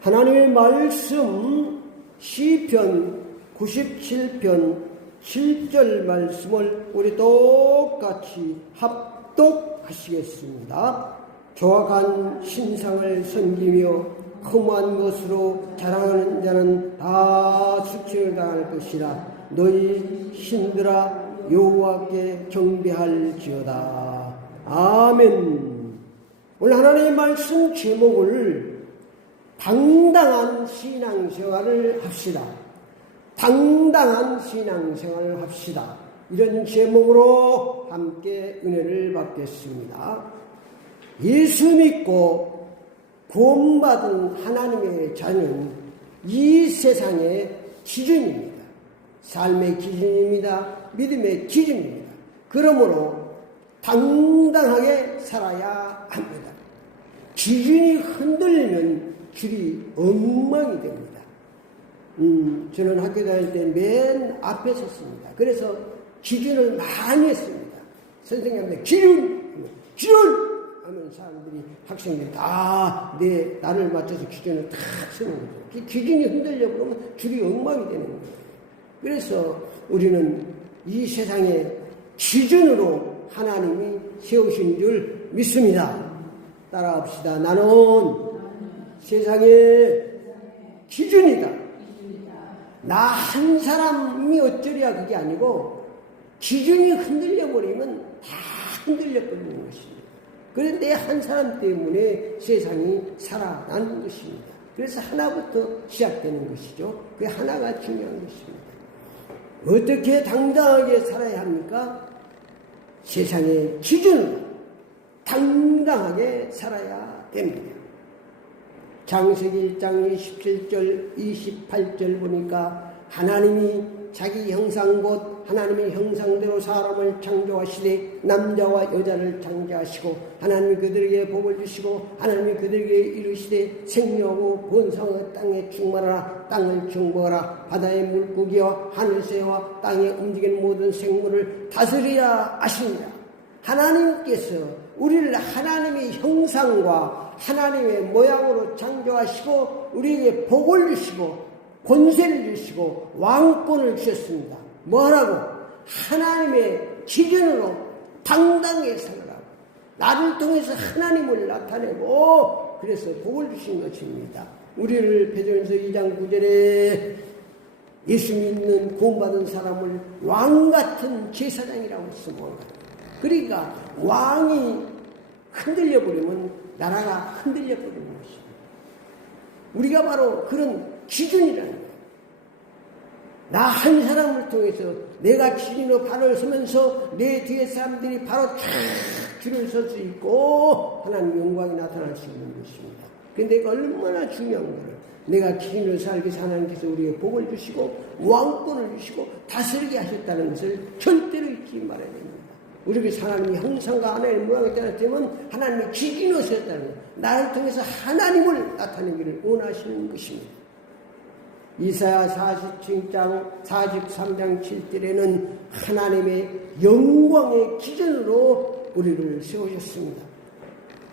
하나님의 말씀 시편 97편 7절 말씀을 우리 똑같이 합독하시겠습니다. 조악한 신상을 섬기며 흠한 것으로 자랑하는 자는 다 수치를 당할 것이라. 너희 신들아 여호와께 경배할지어다. 아멘. 오늘 하나님의 말씀 제목을 당당한 신앙생활을 합시다. 당당한 신앙생활을 합시다. 이런 제목으로 함께 은혜를 받겠습니다. 예수 믿고 구원받은 하나님의 자는 이 세상의 기준입니다. 삶의 기준입니다. 믿음의 기준입니다. 그러므로 당당하게 살아야 합니다. 기준이 흔들리면 길이 엉망이 됩니다. 저는 학교 다닐 때 맨 앞에 섰습니다. 그래서 기준을 많이 했습니다. 선생님한테 기준 하면 사람들이, 학생들이 다 나를 맞춰서 기준을 탁 쓰는 거죠. 기준이 흔들려 버리면 길이 엉망이 되는 거예요. 그래서 우리는 이 세상의 기준으로 하나님이 세우신 줄 믿습니다. 따라합시다. 나는 세상의 기준이다. 나 한 사람이 어쩌랴 그게 아니고 기준이 흔들려버리면 다 흔들려버리는 것입니다. 그런데 내 한 사람 때문에 세상이 살아나는 것입니다. 그래서 하나부터 시작되는 것이죠. 그 하나가 중요한 것입니다. 어떻게 당당하게 살아야 합니까? 세상의 기준으로 당당하게 살아야 됩니다. 창세기 1장 27절 28절 보니까 하나님이 자기 형상 곧 하나님의 형상대로 사람을 창조하시되 남자와 여자를 창조하시고 하나님이 그들에게 복을 주시고 하나님이 그들에게 이르시되 생명하고 번성하여 땅에 충만하라. 땅을 정복하라. 바다의 물고기와 하늘새와 땅에 움직이는 모든 생물을 다스려야 하시니라. 하나님께서 우리를 하나님의 형상과 하나님의 모양으로 창조하시고 우리에게 복을 주시고 권세를 주시고 왕권을 주셨습니다. 뭐라고? 하나님의 기준으로 당당하게 살아라고. 나를 통해서 하나님을 나타내고 그래서 복을 주신 것입니다. 우리를 베드로전서 2장 9절에 예수 믿는 구원받은 사람을 왕같은 제사장이라고 했습니다. 그러니까 왕이 흔들려버리면 나라가 흔들려버리는 것입니다. 우리가 바로 그런 기준이라는 거예요. 나 한 사람을 통해서 내가 기준으로 바로 서면서 내 뒤에 사람들이 바로 쫙 줄을 설 수 있고 하나님 영광이 나타날 수 있는 것입니다. 그런데 이거 얼마나 중요한 거를 내가 기준으로 살기 위해서 하나님께서 우리에게 복을 주시고 왕권을 주시고 다스리게 하셨다는 것을 절대로 잊지 말아야 됩니다. 우리가 하나님의 형상과 하나님의 모양을 따랐지만 하나님의 기준으로 세웠다는 것, 나를 통해서 하나님을 나타내기를 원하시는 것입니다. 이사야 43장 7절에는 하나님의 영광의 기준으로 우리를 세우셨습니다.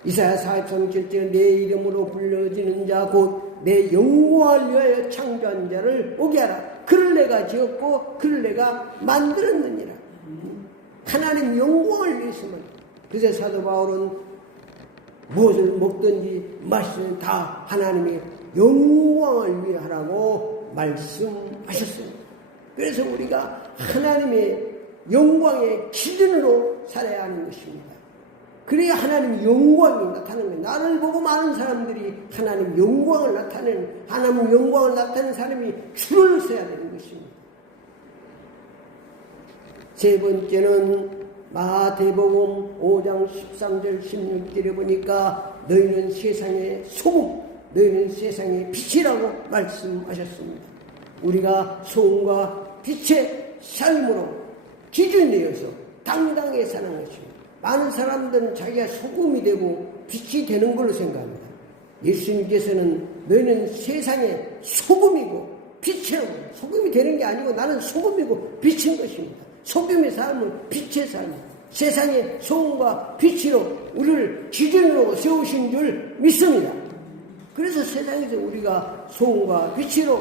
이사야 43장 7절에 내 이름으로 불러지는 자 곧 내 영광을 위하여 창조한 자를 오게 하라. 그를 내가 지었고 그를 내가 만들었느니라. 하나님 영광을 위해서만. 그래서 사도 바울은 무엇을 먹든지 마시든지 다 하나님의 영광을 위해 하라고 말씀하셨습니다. 그래서 우리가 하나님의 영광의 기준으로 살아야 하는 것입니다. 그래야 하나님 영광이 나타나는 거예요. 나를 보고 많은 사람들이 하나님 영광을 나타내는, 하나님 영광을 나타내는 사람이 줄을 서야 되는 것입니다. 세 번째는 마태복음 5장 13절 16절에 보니까 너희는 세상의 소금, 너희는 세상의 빛이라고 말씀하셨습니다. 우리가 소금과 빛의 삶으로 기준되어서 당당하게 사는 것입니다. 많은 사람들은 자기가 소금이 되고 빛이 되는 걸로 생각합니다. 예수님께서는 너희는 세상의 소금이고 빛이라고, 소금이 되는 게 아니고 나는 소금이고 빛인 것입니다. 소금의 삶은 빛의 삶입니다. 세상의 소금과 빛으로 우리를 기준으로 세우신 줄 믿습니다. 그래서 세상에서 우리가 소금과 빛으로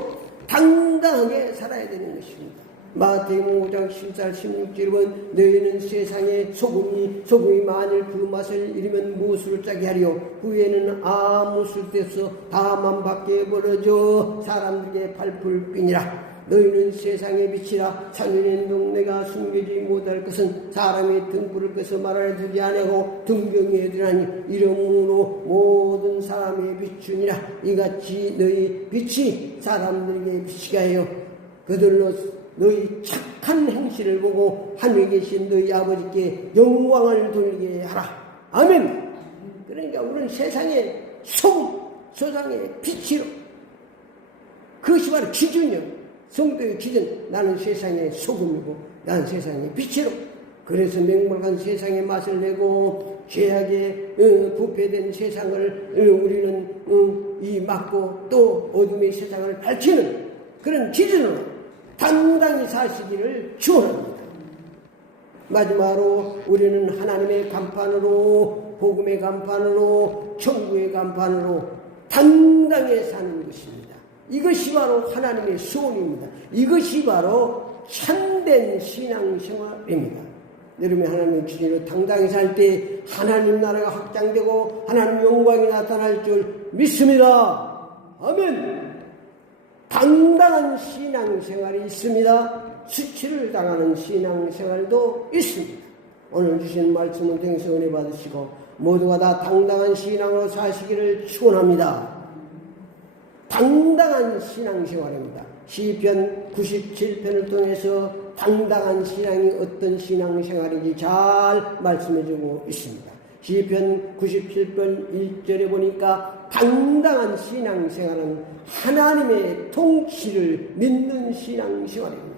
당당하게 살아야 되는 것입니다. 마태복음 5장 14, 16절은 너희는 세상의 소금이 만일 그 맛을 잃으면 무엇을 짜게 하리요. 후에는 아무 쓸데없어 다만 밖에 벌어져 사람들에게 발풀 뿐이라. 너희는 세상의 빛이라. 산전의 동네가 숨기지 못할 것은 사람이 등불을 꺼서 말아주지 아니하고 등병에 들하니 이러므로 모든 사람의 비추니라. 이같이 너희 빛이 사람들에게 비치게 하여 그들로 너희 착한 행실을 보고 하늘에 계신 너희 아버지께 영광을 돌리게 하라. 아멘. 그러니까 우리는 세상의 소금, 세상의 빛이로, 그것이 바로 기준이요. 성도의 기준. 나는 세상의 소금이고 나는 세상의 빛이로. 그래서 맹목한 세상의 맛을 내고 죄악에 부패된 세상을 우리는 이 막고 또 어둠의 세상을 밝히는 그런 기준으로 당당히 사시기를 축원합니다. 마지막으로 우리는 하나님의 간판으로, 복음의 간판으로, 천국의 간판으로 당당히 사는 것입니다. 이것이 바로 하나님의 소원입니다. 이것이 바로 참된 신앙생활입니다. 여러분이 하나님의 기준으로 당당히 살 때 하나님 나라가 확장되고 하나님 영광이 나타날 줄 믿습니다. 아멘. 당당한 신앙생활이 있습니다. 수치를 당하는 신앙생활도 있습니다. 오늘 주신 말씀을 통해서 은혜 받으시고 모두가 다 당당한 신앙으로 사시기를 축원합니다. 당당한 신앙생활입니다. 시편 97편을 통해서 당당한 신앙이 어떤 신앙생활인지 잘 말씀해주고 있습니다. 시편 97편 1절에 보니까 당당한 신앙생활은 하나님의 통치를 믿는 신앙생활입니다.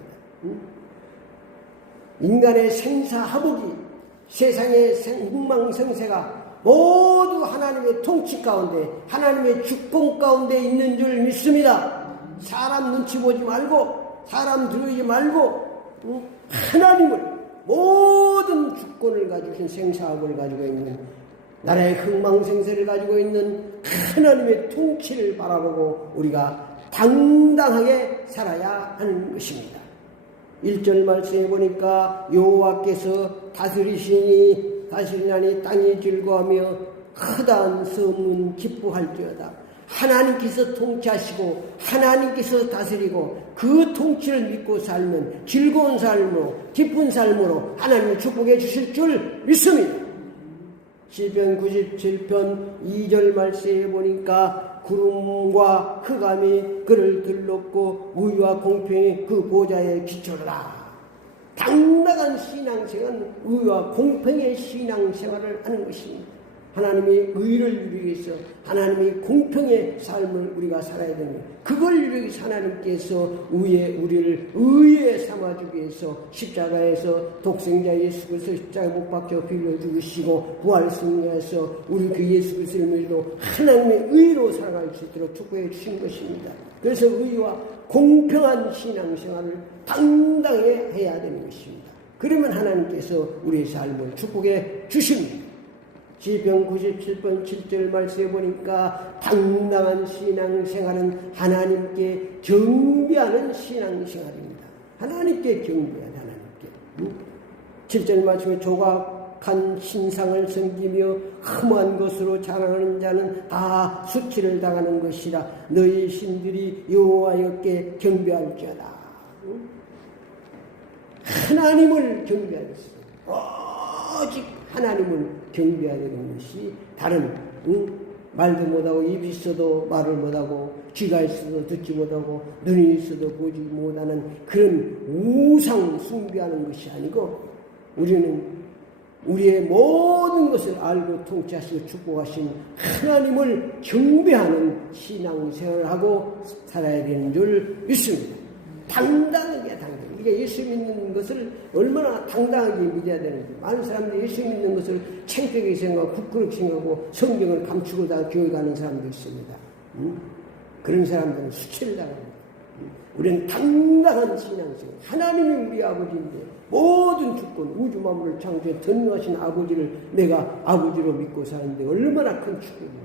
인간의 생사하복이, 세상의 흥망성쇠가 모두 하나님의 통치 가운데, 하나님의 주권 가운데 있는 줄 믿습니다. 사람 눈치 보지 말고, 사람 들으지 말고, 하나님을, 모든 주권을 가지고 있는, 생사하복을 가지고 있는, 나라의 흥망생쇠를 가지고 있는 하나님의 통치를 바라보고 우리가 당당하게 살아야 하는 것입니다. 1절 말씀해 보니까 여호와께서 다스리나니 땅이 즐거워하며 크다한 소문 기뻐할지어다. 하나님께서 통치하시고 하나님께서 다스리고 그 통치를 믿고 살면 즐거운 삶으로, 기쁜 삶으로 하나님을 축복해 주실 줄 믿습니다. 시편 97편 2절 말씀에 보니까 구름과 흑암이 그를 들렀고 의와 공평이 그 보좌에 기초라. 당당한 신앙생활은 의와 공평의 신앙생활을 하는 것입니다. 하나님의 의를 누리기 위해서 하나님의 공평의 삶을 우리가 살아야 됩니다. 그걸 누리기 위해서 하나님께서 우리를 의에 삼아주기 위해서 십자가에서 독생자 예수 그리스도 십자가에 못 박혀 빌려 죽으시고 부활 승리해서 우리 그 예수 그리스도의 믿음으로 하나님의 의로 살아갈 수 있도록 축복해 주신 것입니다. 그래서 의와 공평한 신앙생활을 당당히 해야 되는 것입니다. 그러면 하나님께서 우리의 삶을 축복해 주십니다. 시편 97편 7절 말씀해 보니까 당당한 신앙생활은 하나님께 경배하는 신앙생활입니다. 하나님께 경배하는 하나님께. 7절 말씀에 조각한 신상을 섬기며 흠한 것으로 자랑하는 자는 다 수치를 당하는 것이라. 너희 신들이 여호와께 경배할지어다. 하나님을 경배하겠습니다. 오직 하나님을 경배해야 되는 것이 다른 말도 못하고 입이 있어도 말을 못하고 귀가 있어도 듣지 못하고 눈이 있어도 보지 못하는 그런 우상 숭배하는 것이 아니고 우리는 우리의 모든 것을 알고 통치하시고 축복하신 하나님을 경배하는 신앙생활을 하고 살아야 되는 줄 믿습니다. 당당하게 우리가 예수 믿는 것을 얼마나 당당하게 믿어야 되는지. 많은 사람들이 예수 믿는 것을 창피하게 생각하고 부끄럽게 생각하고 성경을 감추고 다 교회 가는 사람도 있습니다. 그런 사람들은 수치를 당합니다. 우리는 당당한 신앙생활. 하나님이 우리 아버지인데 모든 주권, 우주 만물을 창조해 전능하신 아버지를 내가 아버지로 믿고 사는데 얼마나 큰 축복인지.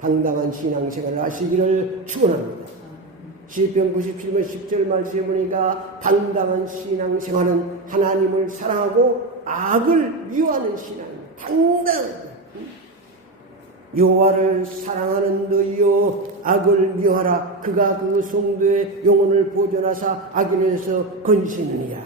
당당한 신앙생활을 하시기를 축원합니다. 시편 97편 10절 말씀에 보니까 당당한 신앙생활은 하나님을 사랑하고 악을 미워하는 신앙입니다. 당당하다. 여호와를 사랑하는 너희여 악을 미워하라. 그가 그 성도의 영혼을 보존하사 악인에서 건지느니라.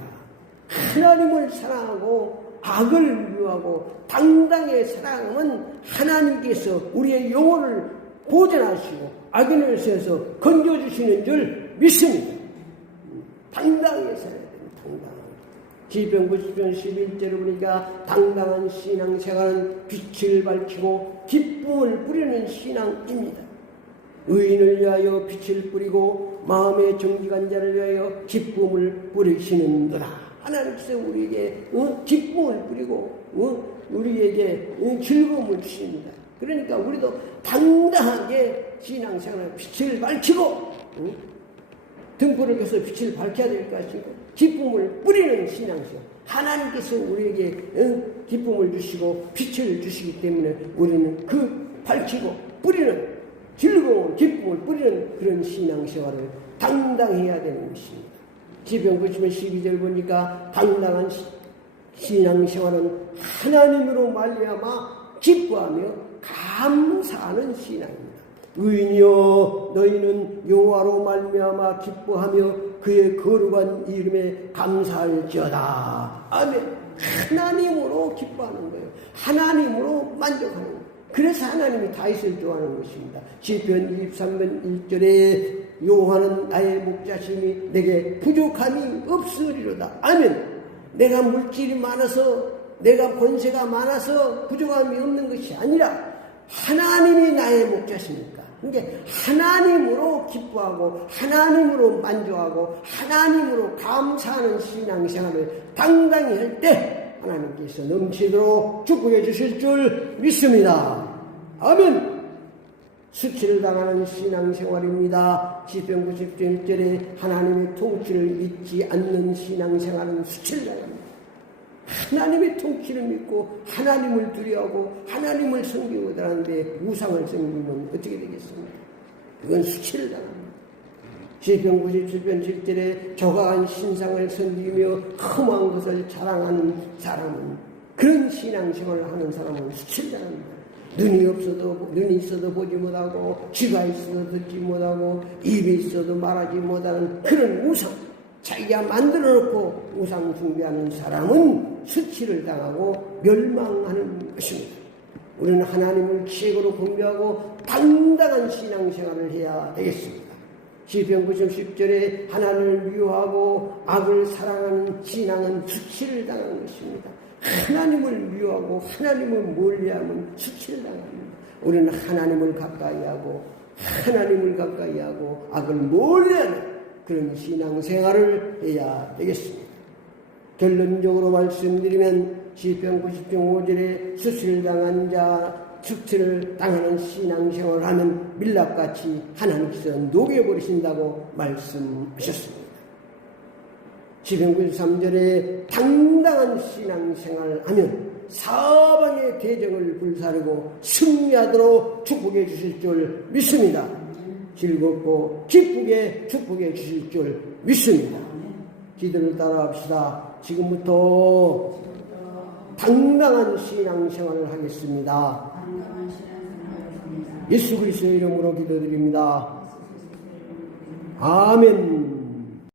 하나님을 사랑하고 악을 미워하고 당당히 사랑하면 하나님께서 우리의 영혼을 보존하시고 악인에서 건져주시는 줄 믿습니다. 당당히 살아야 됩니다. 당당하게. 시편 90편 11절을 보니까 당당한 신앙생활은 빛을 밝히고 기쁨을 뿌리는 신앙입니다. 의인을 위하여 빛을 뿌리고 마음의 정직한 자를 위하여 기쁨을 뿌리시는도다. 하나님께서 우리에게 기쁨을 뿌리고 우리에게 즐거움을 주십니다. 그러니까 우리도 당당하게 신앙생활을 빛을 밝히고 등불을 켜서 빛을 밝혀야 될 것이고 기쁨을 뿌리는 신앙생활. 하나님께서 우리에게 기쁨을 주시고 빛을 주시기 때문에 우리는 그 밝히고 뿌리는 즐거운 기쁨을 뿌리는 그런 신앙생활을 당당해야 되는 것입니다. 시편 90편 12절 보니까 당당한 신앙생활은 하나님으로 말미암아 기뻐하며 감사하는 신앙입니다. 의인이여 너희는 여호와로 말미암아 기뻐하며 그의 거룩한 이름에 감사할지어다. 아멘. 하나님으로 기뻐하는 거예요. 하나님으로 만족하는 거예요. 그래서 하나님이 다윗을 좋아하는 것입니다. 시편 23편 1절에 여호와는 나의 목자심이 내게 부족함이 없으리로다. 아멘. 내가 물질이 많아서 내가 권세가 많아서 부족함이 없는 것이 아니라 하나님이 나의 목자시니까. 그러니까 하나님으로 기뻐하고 하나님으로 만족하고 하나님으로 감사하는 신앙생활을 당당히 할 때 하나님께서 넘치도록 축복해 주실 줄 믿습니다. 아멘. 수치를 당하는 신앙생활입니다. 시편 90편 1절에 하나님의 통치를 믿지 않는 신앙생활은 수치를 당합니다. 하나님의 통치를 믿고 하나님을 두려워하고 하나님을 섬기고 하는데 우상을 섬기면 어떻게 되겠습니까? 그건 수치를 당합니다. 시편 97편 7절에 조각한 신상을 섬기며 험한 것을 자랑하는 사람은 그런 신앙생활을 하는 사람은 수치를 당합니다. 눈이 있어도 보지 못하고 귀가 있어도 듣지 못하고 입이 있어도 말하지 못하는 그런 우상, 자기가 만들어 놓고 우상 숭배하는 사람은 수치를 당하고 멸망하는 것입니다. 우리는 하나님을 최고로 공부하고 당당한 신앙생활을 해야 되겠습니다. 시편 90절에 하나님을 미워하고 악을 사랑하는 신앙은 수치를 당하는 것입니다. 하나님을 미워하고 하나님을 멀리하면 수치를 당합니다. 우리는 하나님을 가까이하고 악을 멀리하는 그런 신앙생활을 해야 되겠습니다. 결론적으로 말씀드리면 시편 90편 5절에 수치를 당한 자, 수치를 당하는 신앙생활을 하면 밀랍같이 하나님께서 녹여버리신다고 말씀하셨습니다. 시편 93절에 당당한 신앙생활을 하면 사방의 대적을 불사르고 승리하도록 축복해 주실 줄 믿습니다. 즐겁고 기쁘게 축복해 주실 줄 믿습니다. 기도를 따라합시다. 지금부터 당당한 신앙생활을 하겠습니다. 예수 그리스도의 이름으로 기도드립니다. 아멘.